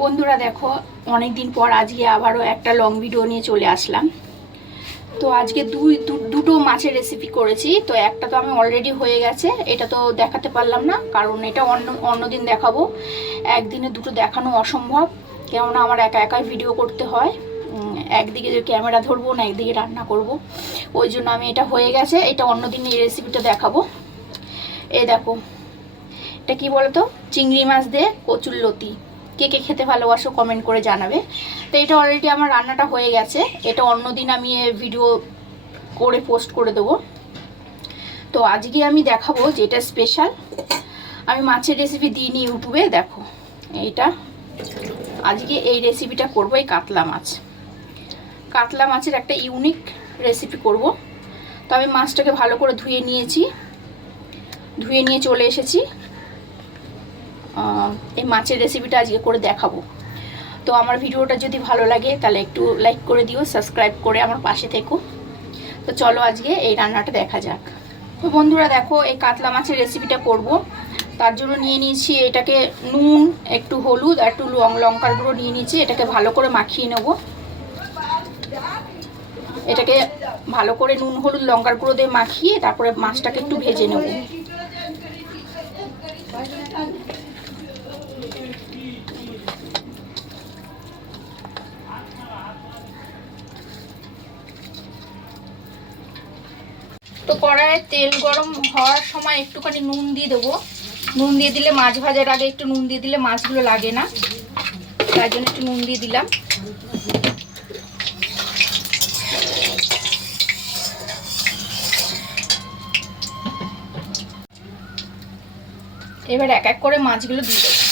বন্ধুরা দেখো, অনেক দিন পর আজকে আবারও একটা লং ভিডিও নিয়ে চলে আসলাম। তো আজকে দুটো মাছের রেসিপি করেছি। তো একটা তো আমি অলরেডি হয়ে গেছে, এটা তো দেখাতে পারলাম না, কারণ এটা অন্য দিন দেখাবো। একদিনে দুটো দেখানো অসম্ভব, কেননা আমার একা একাই ভিডিও করতে হয়। একদিকে যে ক্যামেরা ধরবো না, একদিকে রান্না করব, ওই জন্য আমি এটা হয়ে গেছে, এটা অন্য দিন এই রেসিপিটা দেখাবো। এই দেখো, এটা কি বলতো, চিংড়ি মাছ দিয়ে কচুরলতি। কে কে খেতে ভালোবাসো কমেন্ট করে জানাবে। তো এটা অলরেডি আমার রান্নাটা হয়ে গেছে, এটা অন্যদিন আমি ভিডিও করে পোস্ট করে দেবো। তো আজকে আমি দেখাবো যে এটা স্পেশাল, আমি মাছের রেসিপি দিইনি ইউটিউবে। দেখো এইটা, আজকে এই রেসিপিটা করবো, এই কাতলা মাছের একটা ইউনিক রেসিপি করব। তো আমি মাছটাকে ভালো করে ধুয়ে নিয়ে চলে এসেছি। এই মাছের রেসিপিটা আজকে করে দেখাবো। তো আমার ভিডিওটা যদি ভালো লাগে তাহলে একটু লাইক করে দিও, সাবস্ক্রাইব করে আমার পাশে থেকো। তো চলো আজকে এই রান্নাটা দেখা যাক। তো বন্ধুরা দেখো, এই কাতলা মাছের রেসিপিটা করব, তার জন্য নিয়ে নিয়েছি এটাকে নুন, একটু হলুদ আর একটু লঙ্কার গুঁড়ো নিয়ে নিয়েছি। এটাকে ভালো করে মাখিয়ে নেব। এটাকে ভালো করে নুন হলুদ লঙ্কার গুঁড়ো দিয়ে মাখিয়ে তারপরে মাছটাকে একটু ভেজে নেব। তো কড়াইয়ে তেল গরম হওয়ার সময় একটুখানি নুন দিয়ে দেবো। নুন দিয়ে দিলে মাছ ভাজার আগে একটু নুন দিয়ে দিলে মাছগুলো লাগে না, তাই জন্য একটু নুন দিয়ে দিলাম। এবার এক এক করে মাছগুলো দিয়ে দেবো।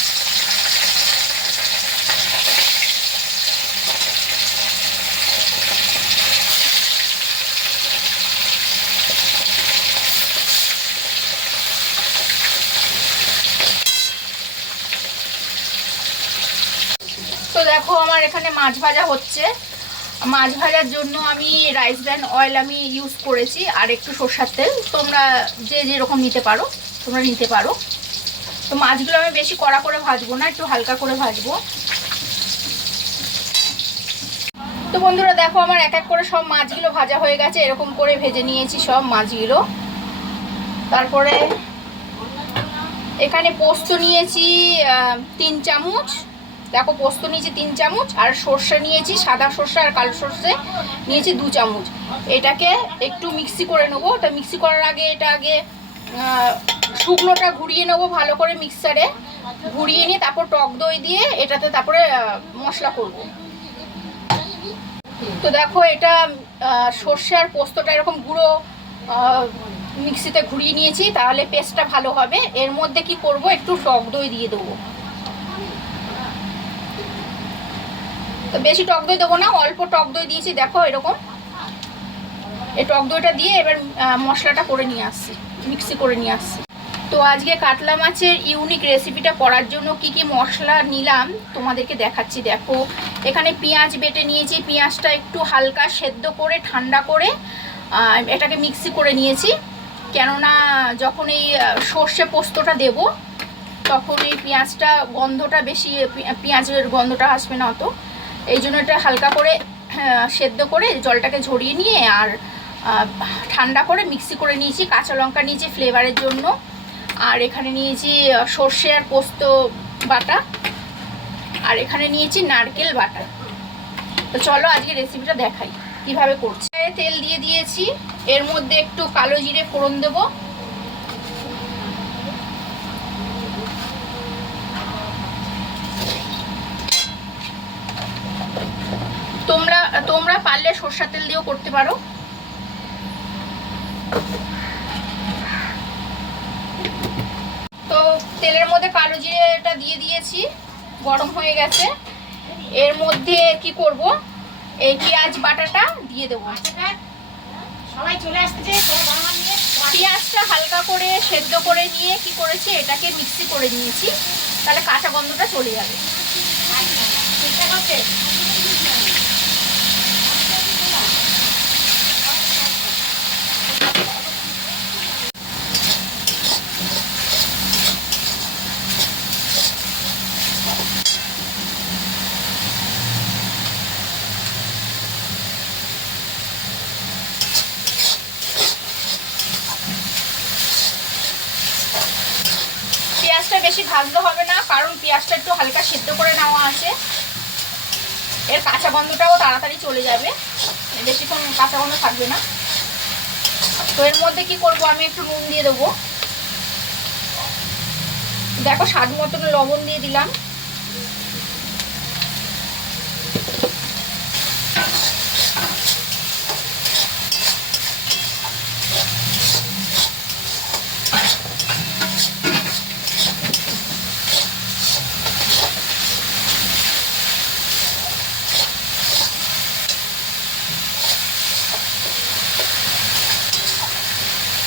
তো দেখো, আমার এখানে মাছ ভাজা হচ্ছে। মাছ ভাজার জন্য আমি রাইস ব্র্যান অয়েল আমি ইউজ করেছি, আর একটু সরষের তেল। তোমরা যে যেরকম নিতে পারো তোমরা নিতে পারো। তো মাছগুলো আমি বেশি কড়া করে ভাজবো না, একটু হালকা করে ভাজবো। তো বন্ধুরা দেখো, আমার এক এক করে সব মাছগুলো ভাজা হয়ে গেছে, এরকম করে ভেজে নিয়েছি সব মাছগুলো। তারপরে এখানে পোস্ত নিয়েছি 3 চামচ। দেখো, পোস্ত নিয়েছি 3 চামচ, আর সর্ষে নিয়েছি, সাদা সর্ষে আর কালো সর্ষে নিয়েছি 2 চামচ। এটাকে একটু মিক্সি করে নেবো। তা মিক্সি করার আগে এটা আগে শুকনোটা ঘুরিয়ে নেবো ভালো করে, মিক্সারে ঘুরিয়ে নিয়ে তারপর টক দই দিয়ে এটাতে তারপরে মশলা করব। তো দেখো, এটা সর্ষে আর পোস্তটা এরকম গুঁড়ো মিক্সিতে ঘুরিয়ে নিয়েছি, তাহলে পেস্টটা ভালো হবে। এর মধ্যে কি করব, একটু টক দই দিয়ে দেবো। তো বেশি টক দই দেবো না, অল্প টক দই দিয়েছি। দেখো এরকম, এই টক দইটা দিয়ে এবার মশলাটা করে নিয়ে আসছি, মিক্সি করে নিয়ে আসছি। তো আজকে কাতলা মাছের ইউনিক রেসিপিটা করার জন্য কি কি মশলা নিলাম তোমাদেরকে দেখাচ্ছি। দেখো, এখানে পেঁয়াজ বেটে নিয়েছি। পেঁয়াজটা একটু হালকা সেদ্ধ করে ঠান্ডা করে এটাকে মিক্সি করে নিয়েছি, কেননা যখন এই সর্ষে পোস্তটা দেব তখন এই পেঁয়াজটা গন্ধটা বেশি, পেঁয়াজের গন্ধটা আসবে না অত। এই জন্য এটা হালকা করে সেদ্ধ করে জলটাকে ঝরিয়ে নিয়ে আর ঠান্ডা করে মিক্সি করে নিয়েছি। কাঁচা লঙ্কা নিয়েছি ফ্লেভারের জন্য, আর এখানে নিয়েছি সর্ষে আর পোস্ত বাটা, আর এখানে নিয়েছি নারকেল বাটা। তো চলো আজকে রেসিপিটা দেখাই কিভাবে করছি। তেল দিয়ে দিয়েছি, এর মধ্যে একটু কালো জিরে ফোড়ন দেবো। তোমরা পারলে সরষের তেল দিয়েও করতে পারো। তো তেলের মধ্যে কালো জিরেটা দিয়ে দিয়েছি, গরম হয়ে গেছে। এর মধ্যে কি করব, এই পেঁয়াজ বাটাটা দিয়ে দেবো। সবাই চলে আসছে। পেঁয়াজটা হালকা করে সেদ্ধ করে নিয়ে কি করেছি, এটাকে মিক্সি করে নিয়েছি, তাহলে কাঁচা গন্ধটা চলে যাবে। বেশি ভাজতে হবে না, কারণ পেঁয়াজটা একটু হালকা সিদ্ধ করে নেওয়া আছে। এর কাঁচা গন্ধটাও তাড়াতাড়ি চলে যাবে, বেশিক্ষণ কাঁচা গন্ধ থাকবে না। তো এর মধ্যে কি করব, আমি একটু নুন দিয়ে দেবো। দেখো স্বাদ মতন লবণ দিয়ে দিলাম।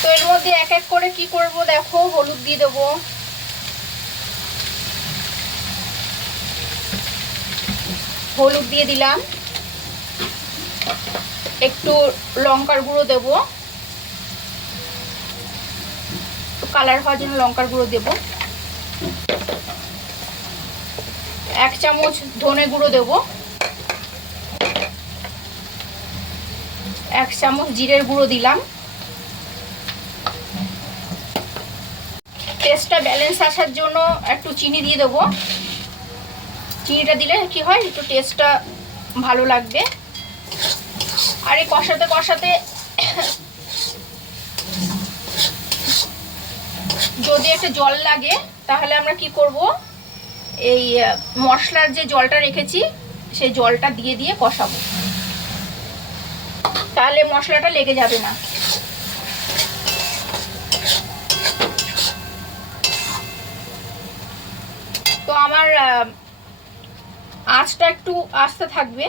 তো এর মধ্যে এক এক করে কি করব, দেখো হলুদ দিয়ে দেবো, হলুদ দিয়ে দিলাম, একটু লঙ্কার গুঁড়ো দেবো, কালার হওয়ার জন্য লঙ্কার গুঁড়ো দেব, 1 চামচ ধনে গুঁড়ো দেব, 1 চামচ জিরের গুঁড়ো দিলাম। টেস্টটা ব্যালেন্স আসার জন্য একটু চিনি দিয়ে দেবো। চিনিটা দিলে কি হয়, একটু টেস্টটা ভালো লাগবে। আর এই কষাতে কষাতে যদি একটু জল লাগে তাহলে আমরা কি করব, এই মশলার যে জলটা রেখেছি সেই জলটা দিয়ে দিয়ে কষাবো, তাহলে মশলাটা লেগে যাবে না। তো আমার আঁচটা একটু আস্তে থাকবে,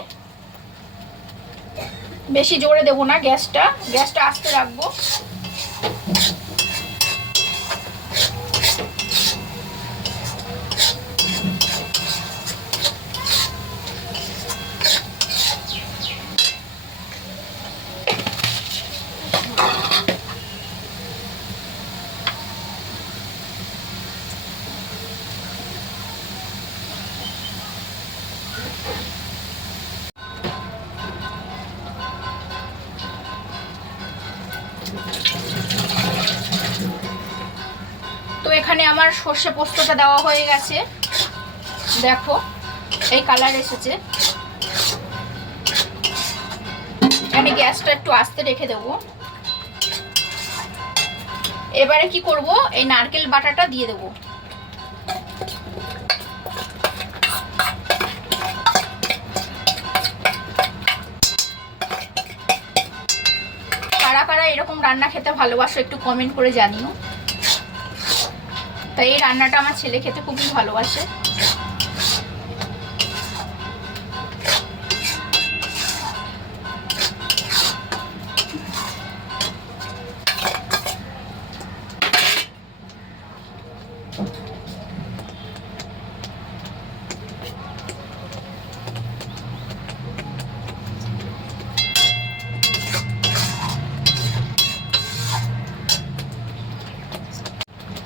বেশি জোরে দেবো না, গ্যাসটা আস্তে রাখবো। তো এখানে আমার সর্ষে পোস্তটা দেওয়া হয়ে গেছে, দেখো এই কালার এসেছে। আমি গ্যাসটা একটু আস্তে রেখে দেবো। এবারে কি করব, এই নারকেল বাটাটা দিয়ে দেবো। কারা কারা এরকম রান্না খেতে ভালোবাসো একটু কমেন্ট করে জানিও। তাই এই রান্নাটা আমার ছেলে খেতে খুবই ভালোবাসে।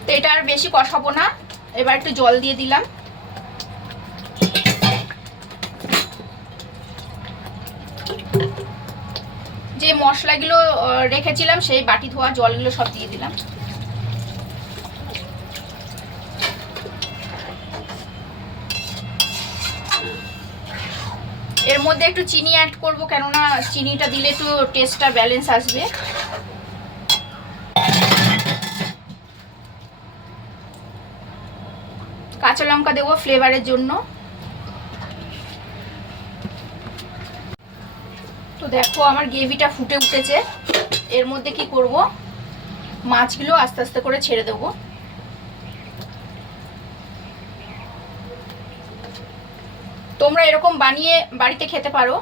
তো এটা আর বেশি কষাবো না, এবার একটু জল দিয়ে দিলাম। যে মশলাগুলো রেখেছিলাম সেই বাটি ধোয়া জলগুলো সব দিয়ে দিলাম। এর মধ্যে একটু চিনি অ্যাড করব, কেননা চিনিটা দিলে একটু টেস্টটা ব্যালেন্স আসবে। কাঁচা লঙ্কা দেবো ফ্লেভারের জন্য। তো দেখো আমার গ্রেভিটা ফুটে উঠেছে। এর মধ্যে কি করব, মাছগুলো আস্তে আস্তে করে ছেড়ে দেবো। তোমরা এরকম বানিয়ে বাড়িতে খেতে পারো,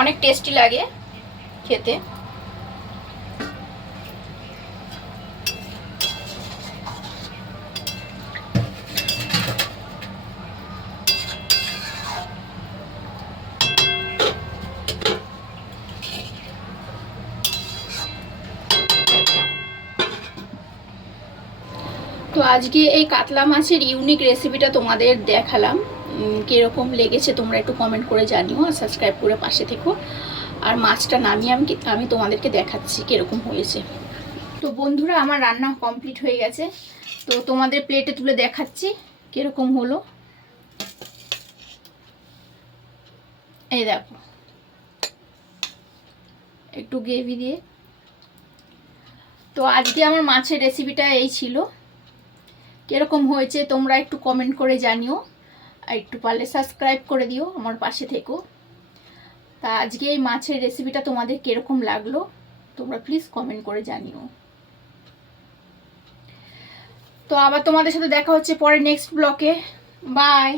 অনেক টেস্টি লাগে খেতে। তো আজকে এই কাতলা মাছের ইউনিক রেসিপিটা তোমাদের দেখালাম। কীরকম লেগেছে তোমরা একটু কমেন্ট করে জানিও, আর সাবস্ক্রাইব করে পাশে থেকো। আর মাছটা নামিয়ে আমি তোমাদেরকে দেখাচ্ছি কীরকম হয়েছে। তো বন্ধুরা আমার রান্না কমপ্লিট হয়ে গেছে, তো তোমাদের প্লেটে তুলে দেখাচ্ছি কিরকম হলো। এই দেখো, একটু গ্রেভি দিয়ে। তো আজকে আমার মাছের রেসিপিটা এই ছিল। কিরকম হয়েছে তোমরা একটু কমেন্ট করে জানিও, আর একটু পারলে সাবস্ক্রাইব করে দিও, আমার পাশে থেকো। তা আজকে এই মাছের রেসিপিটা তোমাদের কিরকম লাগলো তোমরা প্লিজ কমেন্ট করে জানিও। তো আবার তোমাদের সাথে দেখা হচ্ছে পরে নেক্সট ব্লকে। বাই।